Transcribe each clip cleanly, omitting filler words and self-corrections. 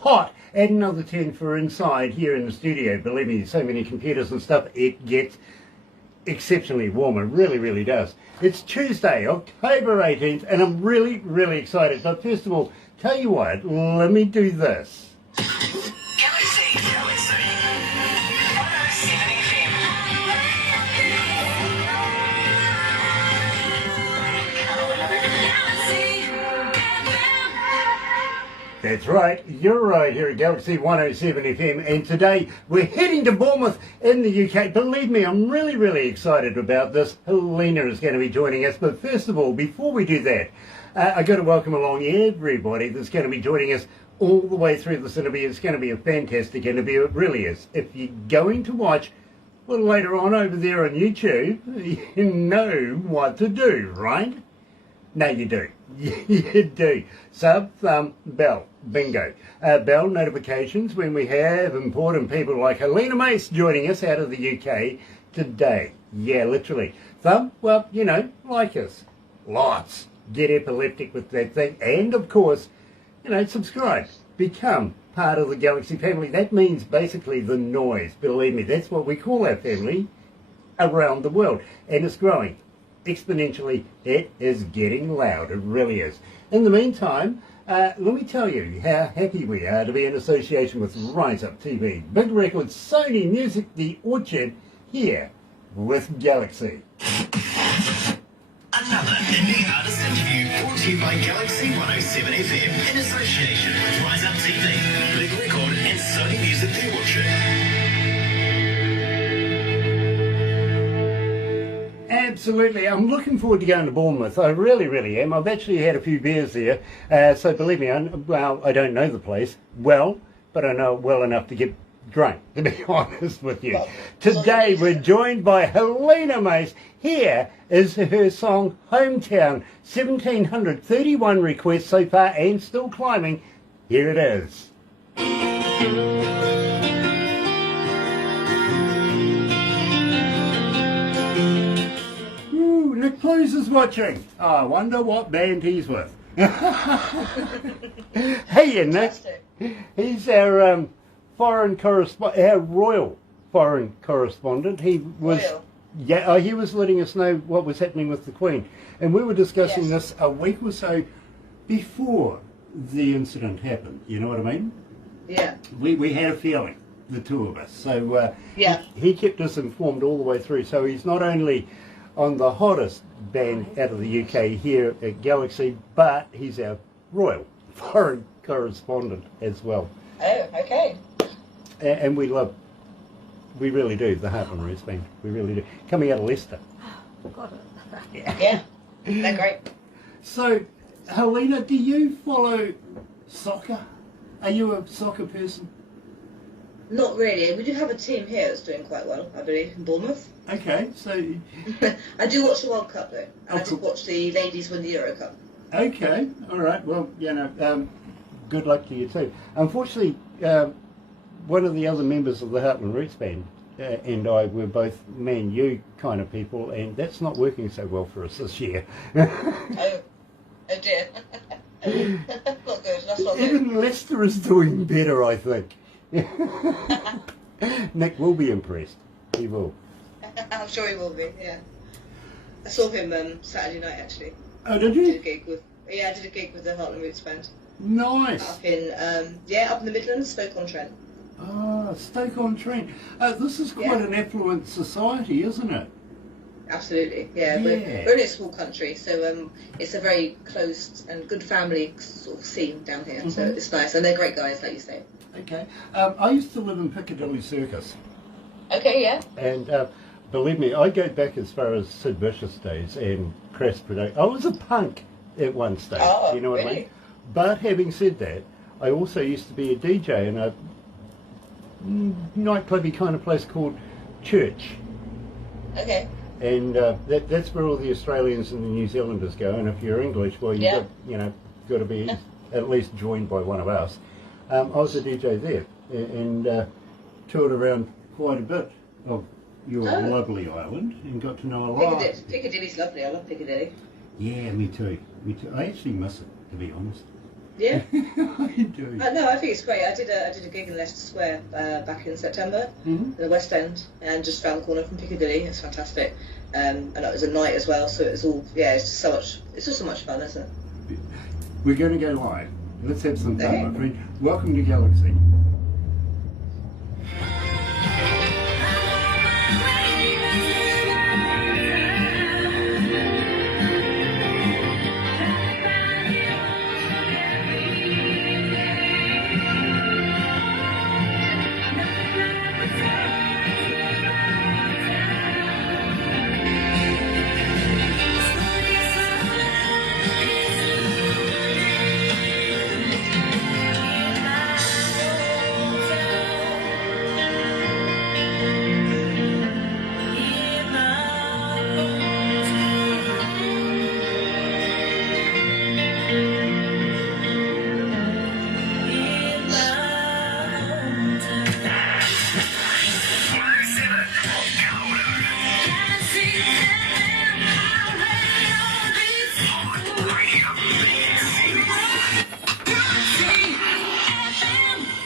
hot. Add another 10 for inside here in the studio. Believe me, so many computers and stuff, it gets exceptionally warm. It really, really does. It's Tuesday, October 18th, and I'm really, really excited. But first of all, tell you what, let me do this. Galaxy 107fm. That's right, you're right here at Galaxy 107 FM, and today we're heading to Bournemouth in the UK. Believe me, I'm really, really excited about this. Helena is going to be joining us, but first of all, before we do that, I've got to welcome along everybody that's going to be joining us all the way through this interview. It's going to be a fantastic interview, it really is. If you're going to watch a little later on over there on YouTube, you know what to do, right? No, you do. You do. Sub, thumb, bell. Bingo. Bell notifications when we have important people like Helena Mace joining us out of the UK today. Yeah, literally. Thumb, well, you know, like us. Lots. Get epileptic with that thing. And, of course, you know, subscribe. Become part of the Galaxy family. That means basically the noise. Believe me, that's what we call our family around the world. And it's growing. Exponentially, it is getting loud. It really is. In the meantime, let me tell you how happy we are to be in association with Rise Up TV, Big Records, Sony Music, The Orchard, here with Galaxy. Another indie artist interview brought to you by Galaxy 107fm in association with Rise Up TV, Big Record and Sony Music The Orchard. Absolutely. I'm looking forward to going to Bournemouth. I really, really am. I've actually had a few beers there, so believe me, I don't know the place well, but I know it well enough to get drunk, to be honest with you. Today we're joined by Helena Mace. Here is her song Hometown. 1,731 requests so far and still climbing. Here it is. Nick Clues is watching. Oh, I wonder what band he's with. Hey, Nick. He's our foreign correspondent, our royal foreign correspondent. He was, he was letting us know what was happening with the Queen, and we were discussing this a week or so before the incident happened. You know what I mean? Yeah. We had a feeling, the two of us. So he kept us informed all the way through. So he's not only on the hottest band out of the UK here at Galaxy, but he's our royal foreign correspondent as well. Oh, okay. And we really do, the Heartland Roots band. We really do. Coming out of Leicester. Got it. Yeah, they're great. So, Helena, do you follow soccer? Are you a soccer person? Not really. We do have a team here that's doing quite well, I believe, in Bournemouth. Okay, so... I do watch the World Cup, though. And I did watch the ladies win the Euro Cup. Okay, all right. Well, you know, good luck to you too. Unfortunately, one of the other members of the Heartland Roots band and I were both Man U kind of people, and that's not working so well for us this year. Oh dear. Not good. That's not good. Even Leicester is doing better, I think. Nick will be impressed. He will. I'm sure he will be, yeah. I saw him Saturday night, actually. Oh, did you? I did a gig with the Heartland Roots band. Nice. Up in, up in the Midlands, Stoke-on-Trent. Ah, Stoke-on-Trent. This is quite an affluent society, isn't it? Absolutely, yeah. We're in a small country, so it's a very close and good family sort of scene down here, so it's nice. And they're great guys, like you say. Okay. I used to live in Piccadilly Circus. Okay, yeah. And believe me, I go back as far as Sid Vicious days and Crass Production. I was a punk at one stage, you know what I mean? But having said that, I also used to be a DJ in a nightclubby kind of place called Church. Okay. And that's where all the Australians and the New Zealanders go. And if you're English, well, you've got to be at least joined by one of us. I was a DJ there and toured around quite a bit of your lovely island and got to know a lot. Piccadilly's lovely. I love Piccadilly. Yeah, me too. Me too. I actually miss it, to be honest. Yeah. I do. No, I think it's great. I did a gig in Leicester Square back in September, in the West End, and just round the corner from Piccadilly. It's fantastic, and it was a night as well. So it was all it's just so much. It's just so much fun, isn't it? We're going to go live. Let's have some fun, my friend. Welcome to Galaxy.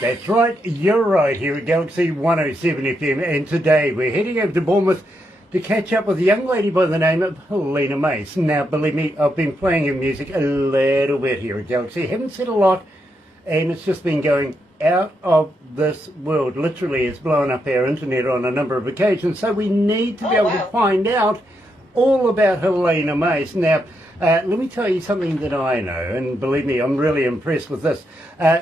That's right, you're right, here at Galaxy 107 FM, and today we're heading over to Bournemouth to catch up with a young lady by the name of Helena Mace. Now, believe me, I've been playing her music a little bit here at Galaxy. Haven't said a lot, and it's just been going out of this world. Literally, it's blown up our internet on a number of occasions, so we need to be able to find out all about Helena Mace. Now, let me tell you something that I know, and believe me, I'm really impressed with this.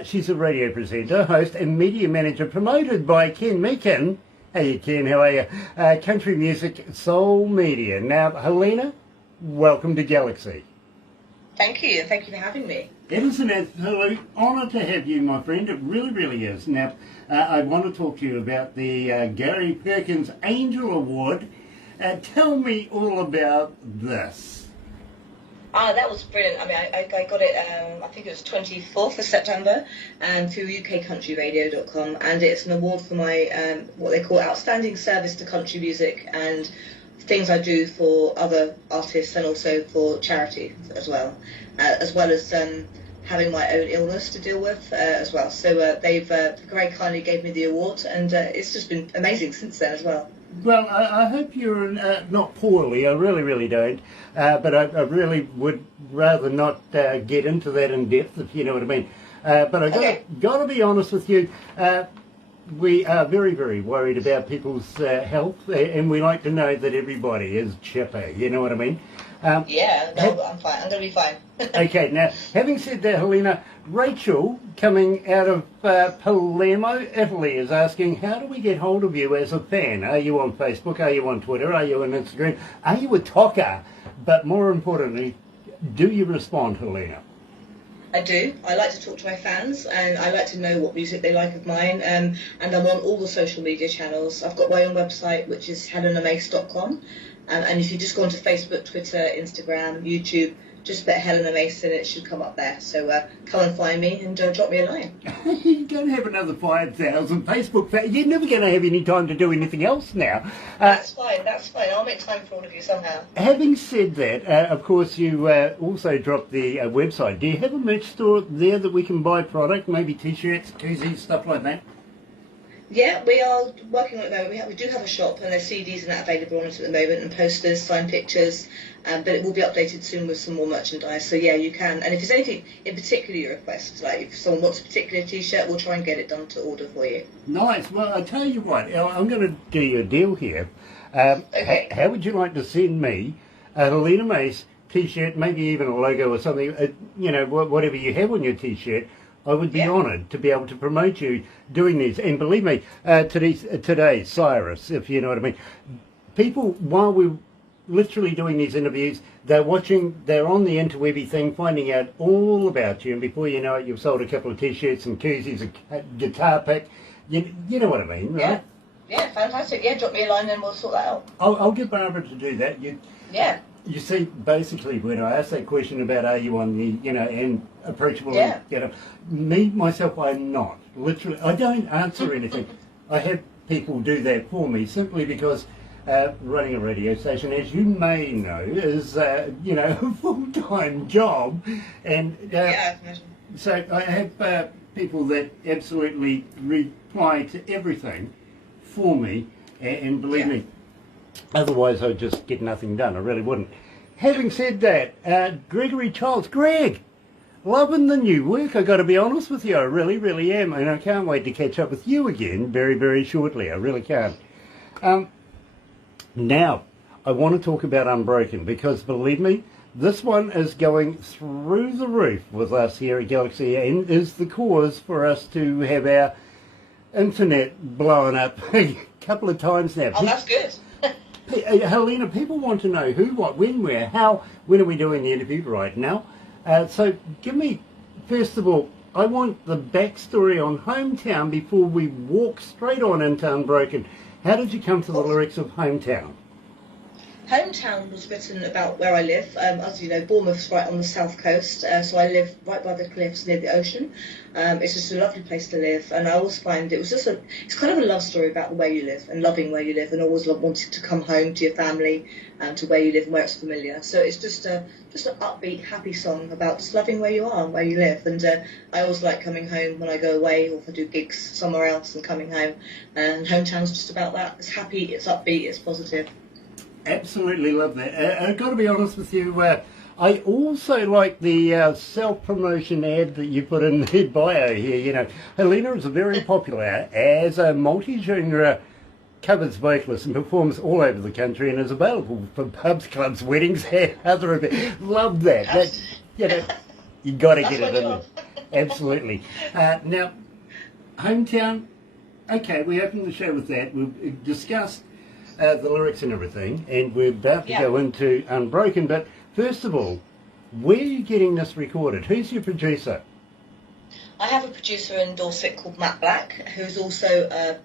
She's a radio presenter, host, and media manager promoted by Ken Meakin. Hey Ken, how are you? Country Music Soul Media. Now, Helena, welcome to Galaxy. Thank you, and thank you for having me. It is an absolute honour to have you, my friend. It really, really is. Now, I want to talk to you about the Gary Perkins Angel Award. Tell me all about this. That was brilliant. I mean, I got it, I think it was 24th of September, and through ukcountryradio.com, and it's an award for my, what they call outstanding service to country music and things I do for other artists and also for charity as well as having my own illness to deal with as well. So they've very kindly gave me the award, and it's just been amazing since then as well. Well, I hope you're not poorly. I really, really don't. But I really would rather not get into that in depth, if you know what I mean. But I got to be honest with you. We are very, very worried about people's health, and we like to know that everybody is chipper. You know what I mean? I'm fine. I'm going to be fine. Okay, now, having said that, Helena, Rachel, coming out of Palermo, Italy, is asking, how do we get hold of you as a fan? Are you on Facebook? Are you on Twitter? Are you on Instagram? Are you a talker? But more importantly, do you respond, Helena? I do. I like to talk to my fans, and I like to know what music they like of mine, and I'm on all the social media channels. I've got my own website, which is helenamace.com, and if you just go onto Facebook, Twitter, Instagram, YouTube, just put Helena Mace and it should come up there. So come and find me and drop me a line. You're going to have another 5,000 Facebook fans. You're never going to have any time to do anything else now. That's fine. I'll make time for all of you somehow. Having said that, of course, you also dropped the website. Do you have a merch store there that we can buy product, maybe T-shirts, koozies, stuff like that? Yeah, we are working on it at the moment. We do have a shop, and there's CDs and that available on it at the moment, and posters, signed pictures, but it will be updated soon with some more merchandise. So yeah, you can. And if there's anything in particular you request, like if someone wants a particular T-shirt, we'll try and get it done to order for you. Nice. Well, I'll tell you what, I'm going to do you a deal here. Okay. How would you like to send me a Helena Mace T-shirt, maybe even a logo or something, whatever you have on your T-shirt? I would be honoured to be able to promote you doing these. And believe me, today, Cyrus, if you know what I mean, people, while we're literally doing these interviews, they're on the interwebby thing, finding out all about you, and before you know it, you've sold a couple of T-shirts and koozies, a guitar pick. You know what I mean, right? Yeah, fantastic. Yeah, drop me a line and we'll sort that out. I'll get Barbara to do that. Yeah. You see, basically, when I ask that question about are you on the, and approachable, me, myself, I'm not. Literally, I don't answer anything. I have people do that for me simply because running a radio station, as you may know, is, a full-time job. And So I have people that absolutely reply to everything for me, and believe me, otherwise I'd just get nothing done. I really wouldn't. Having said that, Gregory Childs, Greg, loving the new work. I got to be honest with you, I really, really am, and I can't wait to catch up with you again very, very shortly. I really can't. Now, I want to talk about Unbroken because, believe me, this one is going through the roof with us here at Galaxy and is the cause for us to have our internet blowing up a couple of times now. Oh, that's good. Helena, people want to know who, what, when, where, how, when are we doing the interview right now? So give me, first of all, I want the backstory on Hometown before we walk straight on into Unbroken. How did you come to the lyrics of Hometown? Hometown was written about where I live. As you know, Bournemouth's right on the south coast, so I live right by the cliffs near the ocean. It's just a lovely place to live, and I always find it's kind of a love story about the way you live and loving where you live, and always wanting to come home to your family and to where you live and where it's familiar. So it's just an upbeat, happy song about just loving where you are and where you live. And I always like coming home when I go away or if I do gigs somewhere else and coming home. And Hometown's just about that. It's happy, it's upbeat, it's positive. Absolutely love that. I've got to be honest with you, I also like the self-promotion ad that you put in the bio here. You know, Helena is very popular as a multi-genre covers vocalist and performs all over the country and is available for pubs, clubs, weddings, and other events. Love that. You know, you got to get it in there. Absolutely. Now, Hometown, okay, we opened the show with that. We've discussed the lyrics and everything, and we're about to go into Unbroken, but first of all, where are you getting this recorded? Who's your producer? I have a producer in Dorset called Matt Black, who's also an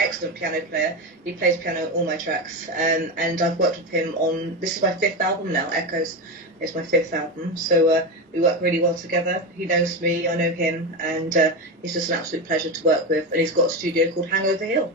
excellent piano player. He plays piano on all my tracks, and I've worked with him on, this is my 5th album now, Echoes is my 5th album, so we work really well together. He knows me, I know him, and he's just an absolute pleasure to work with, and he's got a studio called Hangover Hill.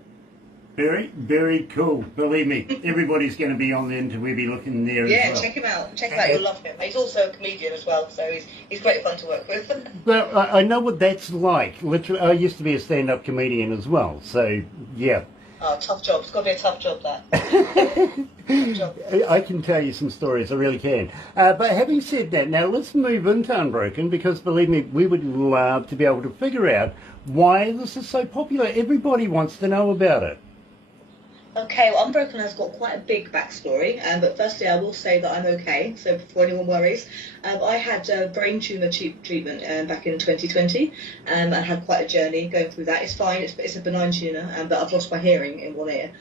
Very, very cool. Believe me, everybody's going to be on the end and we'll be looking there as well. Yeah, check him out. Check him out, you'll love him. He's also a comedian as well, so he's great fun to work with. Well, I know what that's like. Literally, I used to be a stand-up comedian as well, so yeah. Oh, tough job. It's got to be a tough job, that. Tough job. I can tell you some stories, I really can. But having said that, now let's move into Unbroken, because believe me, we would love to be able to figure out why this is so popular. Everybody wants to know about it. Okay, well, Unbroken has got quite a big backstory, but firstly I will say that I'm okay, so before anyone worries. I had a brain tumour treatment back in 2020, and had quite a journey going through that. It's fine, it's a benign tumour, but I've lost my hearing in one ear.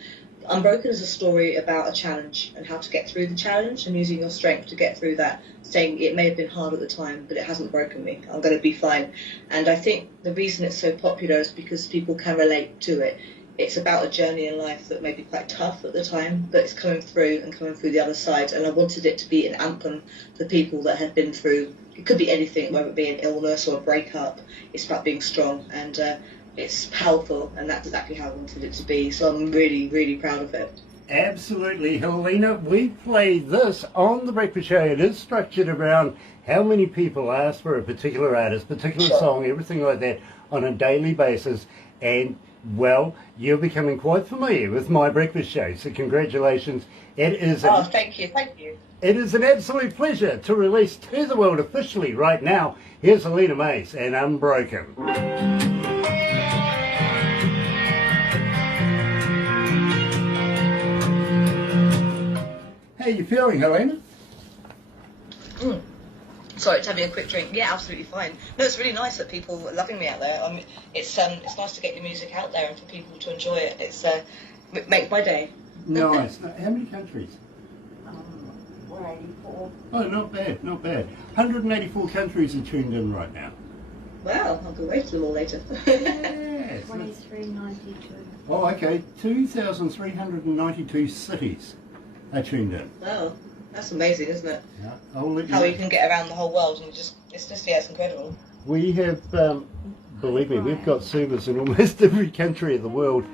Unbroken is a story about a challenge and how to get through the challenge and using your strength to get through that, saying it may have been hard at the time, but it hasn't broken me. I'm going to be fine. And I think the reason it's so popular is because people can relate to it. It's about a journey in life that may be quite tough at the time, but it's coming through the other side. And I wanted it to be an anthem for people that had been through, it could be anything, whether it be an illness or a breakup. It's about being strong, and it's powerful, and that's exactly how I wanted it to be. So I'm really, really proud of it. Absolutely, Helena. We play this on The Breakfast Show. It is structured around how many people ask for a particular artist, particular song, everything like that on a daily basis. And well, you're becoming quite familiar with My Breakfast Show, so congratulations. It is thank you. It is an absolute pleasure to release to the world officially right now. Here's Helena Mace and Unbroken. How are you feeling, Helena? Sorry, just having a quick drink. Yeah, absolutely fine. No, it's really nice that people are loving me out there. I mean, it's nice to get your music out there and for people to enjoy it. It's makes my day. Nice. How many countries? 184. Oh, not bad, not bad. 184 countries are tuned in right now. Wow, I'll go away to them all later. Yes. 2392. Oh, okay. 2,392 cities are tuned in. Wow, that's amazing, isn't it? Yeah, I'll let you How know. you can get around the whole world and it's incredible. We have, believe me, we've got servers in almost every country of the world,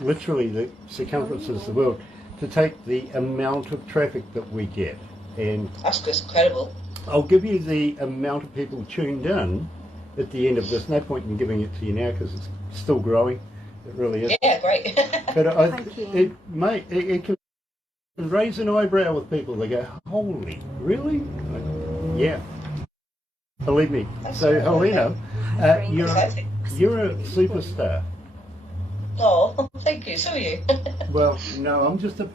literally the circumferences of the world, to take the amount of traffic that we get. And That's just incredible. I'll give you the amount of people tuned in at the end of this. No point in giving it to you now because it's still growing. It really is. Yeah, great. But it can raise an eyebrow with people. They go, "Holy, really?" Like, yeah. Believe me. So, Helena, you're a superstar. Oh, thank you. So are you. Well, no, I'm just a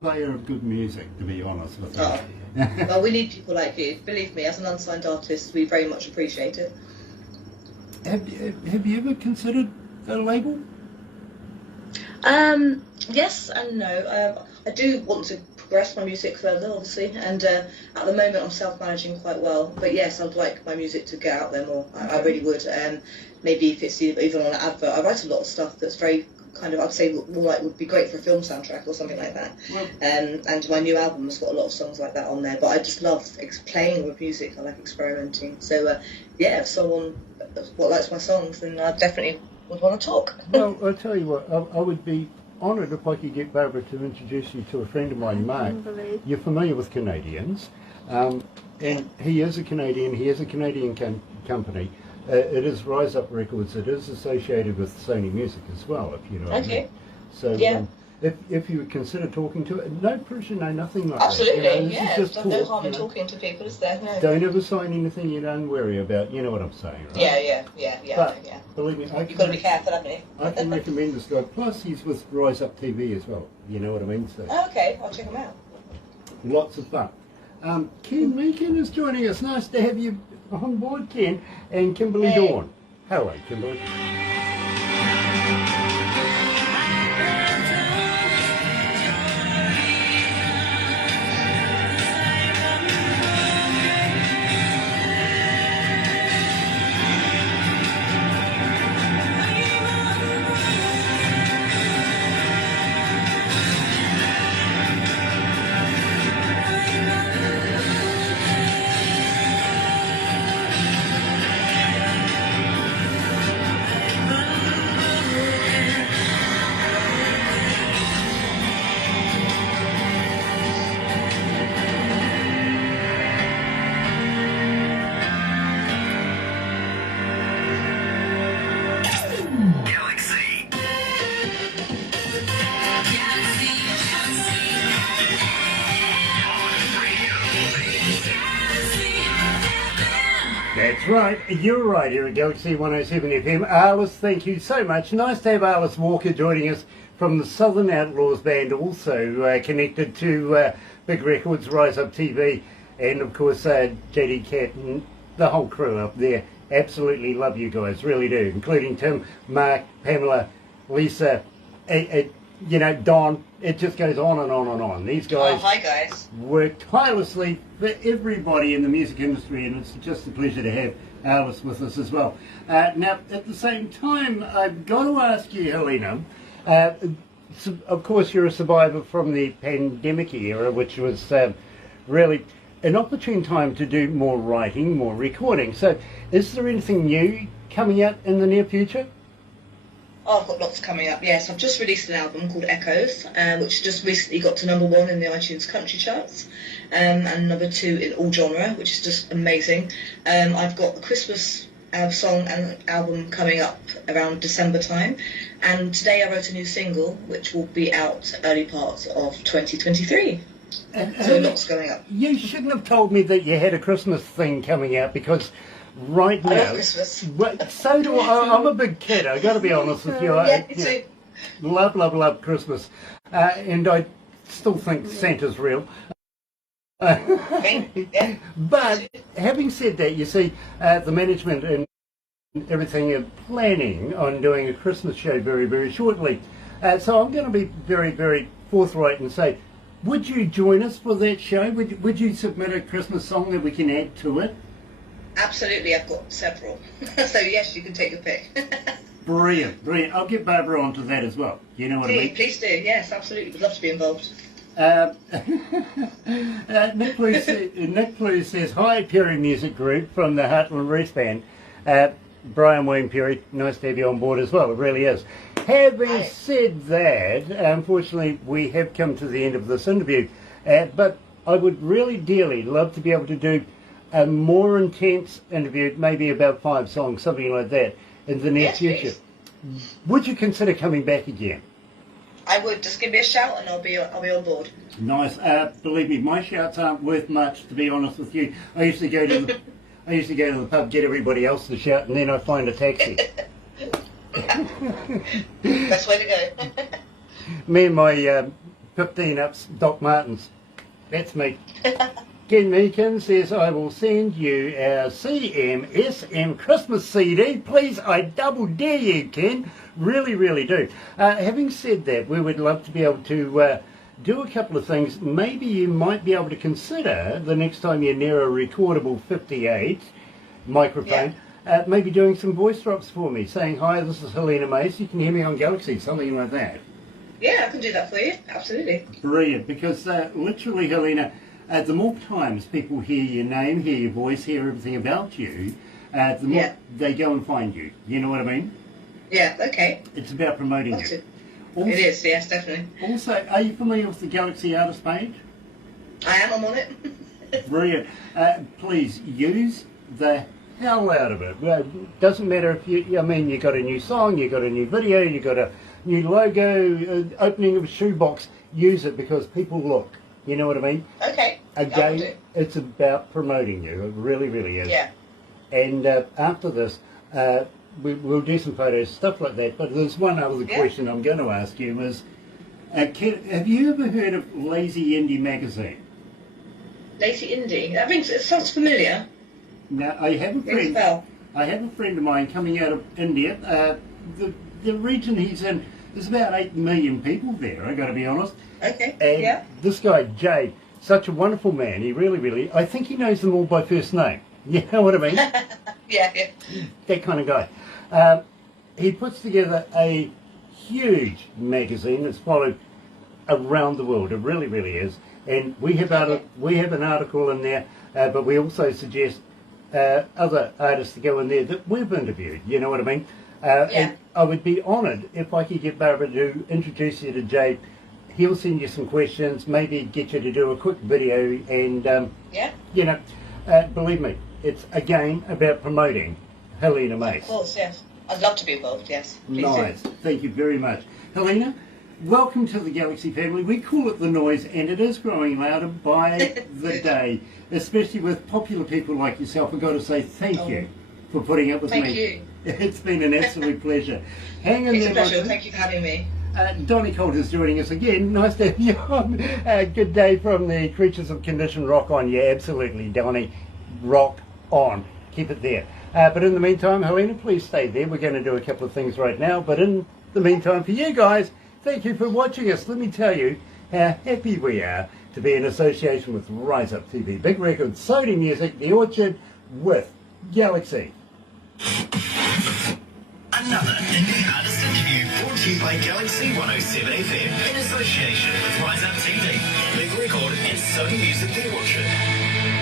purveyor of good music, to be honest with you. Oh. Well, we need people like you. Believe me, as an unsigned artist, we very much appreciate it. Have you ever considered a label? Yes and no. I do want to progress my music further, obviously, and at the moment I'm self-managing quite well. But yes, I'd like my music to get out there more. I really would. Maybe if it's even on an advert. I write a lot of stuff that's very kind of, I'd say, more like would be great for a film soundtrack or something like that. Well, and my new album's got a lot of songs like that on there. But I just love playing with music. I like experimenting. So yeah, if someone likes my songs, then I definitely would want to talk. well, I'll tell you what, I would be honoured if I could get Barbara to introduce you to a friend of mine, Mark. You're familiar with Canadians, and he is a Canadian. He is a Canadian company. It is Rise Up Records. It is associated with Sony Music as well, if you know what I mean. So yeah. If you would consider talking to it, no pressure, no nothing like Absolutely, that. yeah. There's No harm in talking to people, is there? No. Don't ever sign anything you don't worry about. You know what I'm saying, right? Yeah. But believe me, You've got to be careful, haven't you? I can recommend this guy. Plus, he's with Rise Up TV as well. You know what I mean? So Okay, I'll check them out. lots of fun. Ken Meakin is joining us. Nice to have you on board, Ken. And Kimberly Hey. Dawn. Hello, Kimberly. Galaxy. That's right. You're right here at Galaxy 107 FM. Alice, thank you so much. Nice to have Alice Walker joining us from the Southern Outlaws Band, also connected to Big Records, Rise Up TV, and of course JD Cat and the whole crew up there. Absolutely love you guys, really do, including Tim, Mark, Pamela, Lisa, Don. It just goes on and on and on. These guys, hi guys. work tirelessly for everybody in the music industry, and it's just a pleasure to have Alice with us as well. Now, at the same time, I've got to ask you, Helena, of course you're a survivor from the pandemic era, which was really an opportune time to do more writing, more recording. So is there anything new coming out in the near future? Oh, I've got lots coming up, yes. I've just released an album called Echoes, which just recently got to #1 in the iTunes country charts, and #2 in all genre, which is just amazing. I've got the Christmas song and album coming up around December time, and today I wrote a new single, which will be out early part of 2023. So lots going up. You shouldn't have told me that you had a Christmas thing coming out, because right now, I love Christmas. Well, so do I. I'm a big kid. I got to be honest with you. Yeah, me too. Love Christmas, and I still think Santa's real. Yeah. But having said that, you see, the management and everything are planning on doing a Christmas show very, very shortly. So I'm going to be very, very forthright and say, would you join us for that show? Would you submit a Christmas song that we can add to it? Absolutely, I've got several. So yes, you can take your pick. Brilliant. I'll get Barbara onto that as well. You know what I mean? Please do, yes, absolutely. Would love to be involved. Nick Blue says, hi, Perry Music Group from the Heartland Roots Band. Brian Wayne Perry, nice to have you on board as well, it really is. Having said that, unfortunately we have come to the end of this interview, but I would really dearly love to be able to do a more intense interview, maybe about 5 songs, something like that, in the near Yes, future. please. Would you consider coming back again? I would. Just give me a shout and I'll be on board. Nice. Believe me, my shouts aren't worth much, to be honest with you. I used to go to the pub, get everybody else to shout, and then I find a taxi. Best way to go. Me and my 15 ups, Doc Martens. That's me. Ken Meakin says, I will send you our CMSM Christmas CD. Please, I double dare you, Ken. Really, really do. Having said that, we would love to be able to do a couple of things. Maybe you might be able to consider the next time you're near a recordable 58 microphone, maybe doing some voice drops for me, saying, hi, this is Helena Mace. You can hear me on Galaxy, something like that. Yeah, I can do that for you. Absolutely. Brilliant, because literally, Helena, the more times people hear your name, hear your voice, hear everything about you, the more they go and find you. You know what I mean? Yeah, okay. It's about promoting Lots you. of- Also, It is, yes, definitely. Also, are you familiar with the Galaxy artist page? I am, I'm on it. Brilliant. Please use the hell out of it. Doesn't matter if you got a new song, you got a new video, you got a new logo, opening of a shoebox. Use it because people look. You know what I mean? Okay. I will Again, do. it's about promoting you. It really, really is. Yeah. And after this, we'll do some photos, stuff like that. But there's one other question I'm going to ask you is, have you ever heard of Lazy Indie magazine? Lazy Indie. It sounds familiar. Now, I have a Rings a friend. bell. I have a friend of mine coming out of India. The region he's in, there's about 8 million people there. I got to be honest. Okay. And Yeah. this guy Jay, such a wonderful man. He really, really. I think he knows them all by first name. You know what I mean? Yeah. That kind of guy. He puts together a huge magazine that's followed around the world. It really, really is. And we have an article in there, but we also suggest other artists to go in there that we've interviewed. You know what I mean? And I would be honoured if I could get Barbara to introduce you to Jay. He'll send you some questions, maybe get you to do a quick video, and you know, believe me, it's again about promoting Helena Mace. Of course, yes. I'd love to be involved, yes. Please Nice. do. Thank you very much. Helena, welcome to the Galaxy family. We call it the noise, and it is growing louder by the day, especially with popular people like yourself. I've got to say thank you for putting up with me. Thank you. It's been an absolute pleasure. Hang in It's there. a pleasure. my- Thank you for having me. Donnie Coulter's joining us again. Nice to have you on. Good day from the Creatures of Condition. Rock on. Yeah, absolutely, Donnie. Rock on. Keep it there. But in the meantime, Helena, please stay there. We're going to do a couple of things right now. But in the meantime, for you guys, thank you for watching us. Let me tell you how happy we are to be in association with Rise Up TV. Big Record, Sony Music, The Orchard with Galaxy. Another indie artist interview brought to you by Galaxy 107 FM in association with Rise Up TV, Big Record and Sony Music The Orchard.